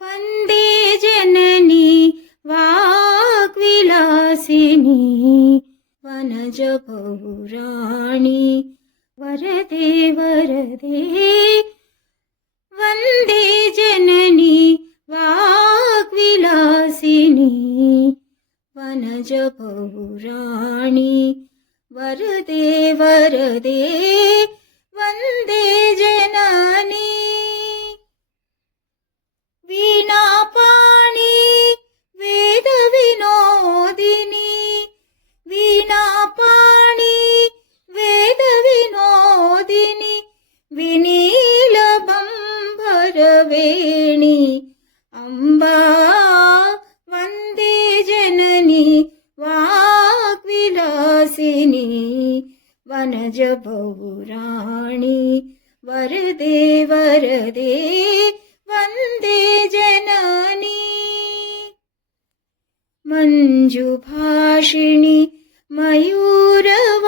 वन्दे जननी वाग्विलासिनी वनजपौराणि वरदे वरदे। वन्दे जननी वाग्विलासिनी वनजपौराणि वरदे वरदे। वन्दे जननी वीणापाणि वेदविनोदिनी वीणापाणि वेदविनोदिनी विनीलबम्भरवेणी अम्बा वन्दे जननी वाग्विलासिनी वनजपौराणि वरदे वरदे। वन्दे जननी मञ्जुभाषिणि मयूरवाहिनि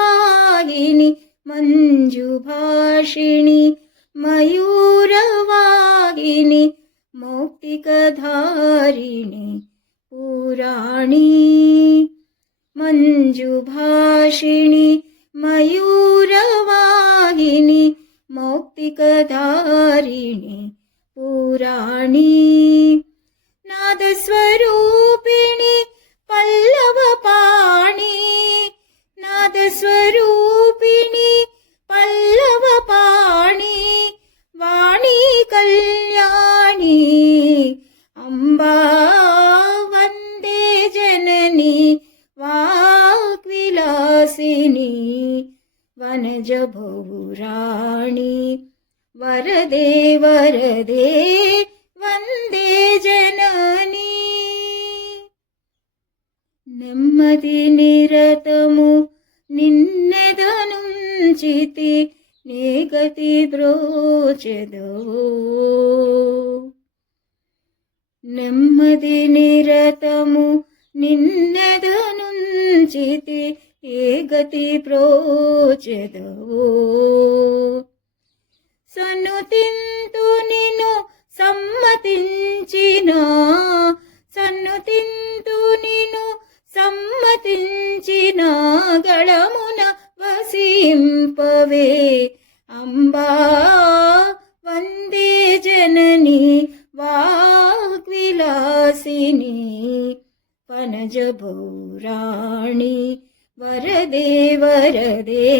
मञ्जुभाषिणि मयूरवाहिनि मौक्तिकधारिणि पुराणी मञ्जुभाषिणि मयूरवाहिनि मौक्तिकधारिणि पुराणी नादस्वरूपिणि पल्लवपाणि नादस्वरूपिणि पल्लवपाणि वाणी कल्याणी अम्बा वन्दे जननी वाग्विलासिनी वनजपौराणि वरदे वरदे। वन्दे जननी నెమ్మది నిరతము నిన్నెదనుంచితి నీ గతి బ్రోచెదవో నెమ్మది నిరతము నిన్నెదనుంచితి ఏ గతి బ్రోచెదవో సన్నుతింతు నిన్ను సమ్మతించిన సన్నుతింతు నిన్ను సమ్మతించిన గళమున వసింపవే అంబా వందే జనని వాగ్విలాసిని వనజపౌరాణి వరదే వరదే।